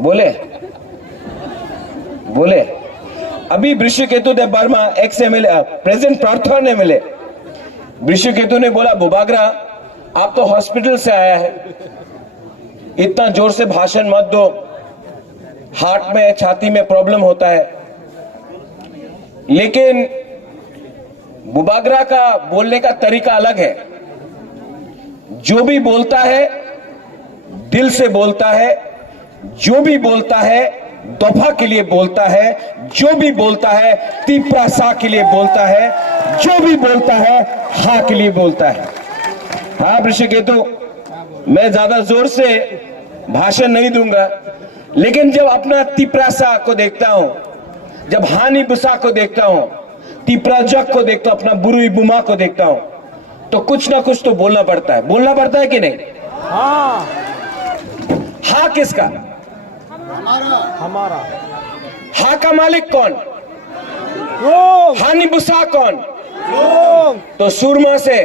बोले बोले अभी वृषकेतु देव वर्मा एक्स एमएलए प्रेसिडेंट प्रार्थना ने मिले। वृषकेतु ने बोला बुबागरा आप तो हॉस्पिटल से आया है, इतना जोर से भाषण मत दो, हार्ट में छाती में प्रॉब्लम होता है। लेकिन बुबागरा का बोलने का तरीका अलग है। जो भी बोलता है दिल से बोलता है, जो भी बोलता है दफा के लिए बोलता है, जो भी बोलता है तीपरा सा के लिए बोलता है, जो भी बोलता है हा के लिए बोलता है। हाँ वृषकेतु, मैं ज्यादा जोर से भाषण नहीं दूंगा, लेकिन जब अपना तीपरा सा को देखता हूं, जब हानि बुसा को देखता हूं, तीपरा जग को देखता हूं, अपना बुरुई बुमा को देखता हूं, तो कुछ ना कुछ तो बोलना पड़ता है। बोलना पड़ता है कि नहीं? हाँ। हा किसका? हमारा। हा का मालिक कौन? हानि बुसा कौन? तो सूरमा से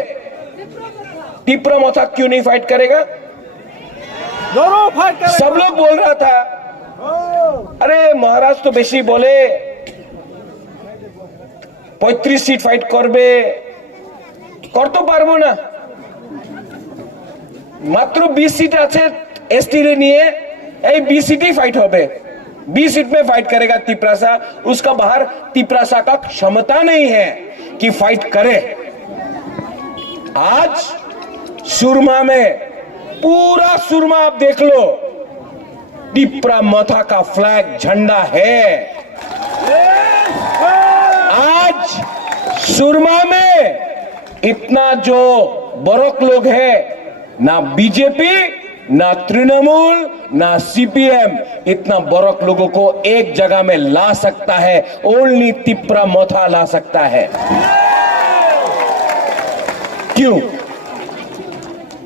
तीपरा मोथा क्यों नहीं फाइट करेगा? जरूर फाइट करेगा। सब लोग बोल रहा था अरे महाराज तो बेशी बोले 35 सीट फाइट करबे, कर तो पारबो ना, मात्र 20 सीट আছে एसटी रे নিয়ে, এই 20 सीट ही फाइट होबे, 20 सीट में फाइट करेगा तीपरासा, उसका बाहर तीपरासा का क्षमता नहीं है कि फाइट करे। आज सुरमा में पूरा सुरमा आप देख लो, तीपरा माथा का फ्लैग झंडा है। आज सुरमा में इतना जो बरोक लोग है, ना बीजेपी ना तृणमूल ना सीपीएम इतना बरोक लोगों को एक जगह में ला सकता है, ओनली तीपरा मोथा ला सकता है। क्यों?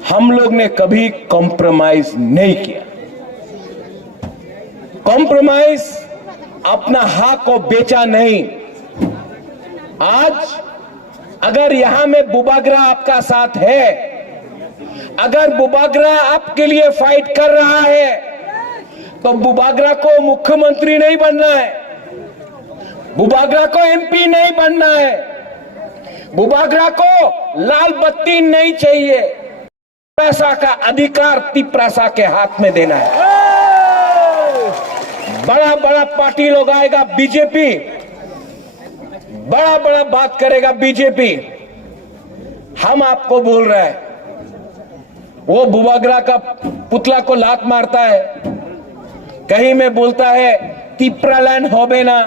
हम लोग ने कभी कॉम्प्रोमाइज नहीं किया। कॉम्प्रोमाइज अपना हक को बेचा नहीं। आज अगर यहां में बुबागरा आपका साथ है, अगर बुबागरा आपके लिए फाइट कर रहा है, तो बुबागरा को मुख्यमंत्री नहीं बनना है, बुबागरा को एमपी नहीं बनना है, बुबागरा को लाल बत्ती नहीं चाहिए। पैसा का अधिकार तीपरासा के हाथ में देना है। बड़ा बड़ा पार्टी लोग आएगा, बीजेपी बड़ा बड़ा बात करेगा, बीजेपी। हम आपको बोल रहे हैं, वो बुबागरा का पुतला को लात मारता है, कहीं में बोलता है तीपरा लैंड होबे ना,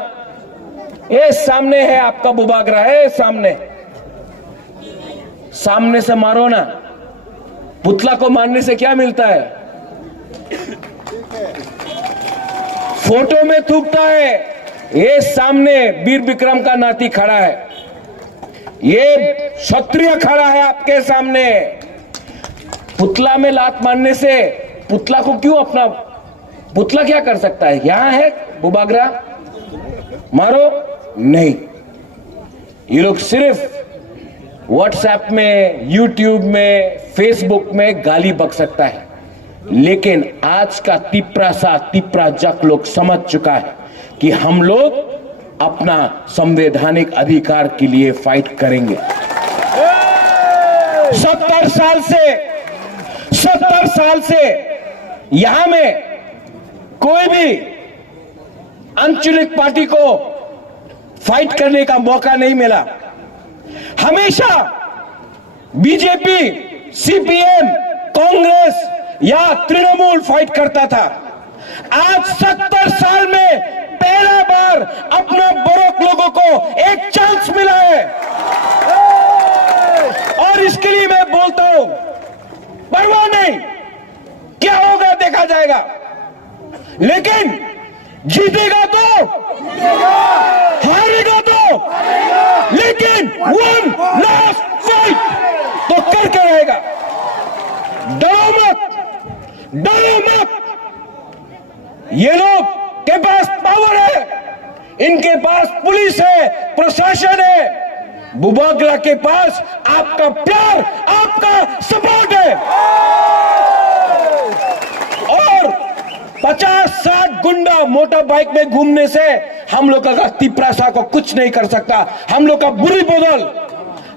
ये सामने है आपका बुबागरा है, सामने सामने से मारो ना। पुतला को मारने से क्या मिलता है? फोटो में थूकता है। ये सामने वीर विक्रम का नाती खड़ा है, ये क्षत्रिय खड़ा है आपके सामने। पुतला में लात मारने से पुतला को क्यों अपना पुतला क्या कर सकता है? यहां है बुबागरा, मारो नहीं। ये लोग सिर्फ व्हाट्सएप में, यूट्यूब में, फेसबुक में गाली बक सकता है, लेकिन आज का तीपरा जक लोग समझ चुका है कि हम लोग अपना संवैधानिक अधिकार के लिए फाइट करेंगे। 70 साल से यहां में कोई भी आंचलिक पार्टी को फाइट करने का मौका नहीं मिला। हमेशा बीजेपी, सीपीएम, कांग्रेस या तृणमूल फाइट करता था। आज 70 साल में पहला बार अपना बरोक लोगों को एक चांस मिला है, और इसके लिए मैं बोलता हूं, परवाह नहीं, क्या होगा देखा जाएगा, लेकिन जीतेगा तो, हारेगा तो, लेकिन वन लास्ट फाइट तो करके रहेगा। डरो मत, डरो मत। ये लोग के पास पावर है, इनके पास पुलिस है, प्रशासन है। बुबागरा के पास आपका प्यार, आपका सपोर्ट है, और 50-60 मोटर बाइक में घूमने से हम लोग का तिपरासा को कुछ नहीं कर सकता। हम लोग का बुरी बदल,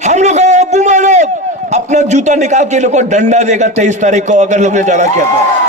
हम लोग का बुमा लोग अपना जूता निकाल के लोग को डंडा देगा 23 तारीख को अगर लोग ने ज्यादा किया तो।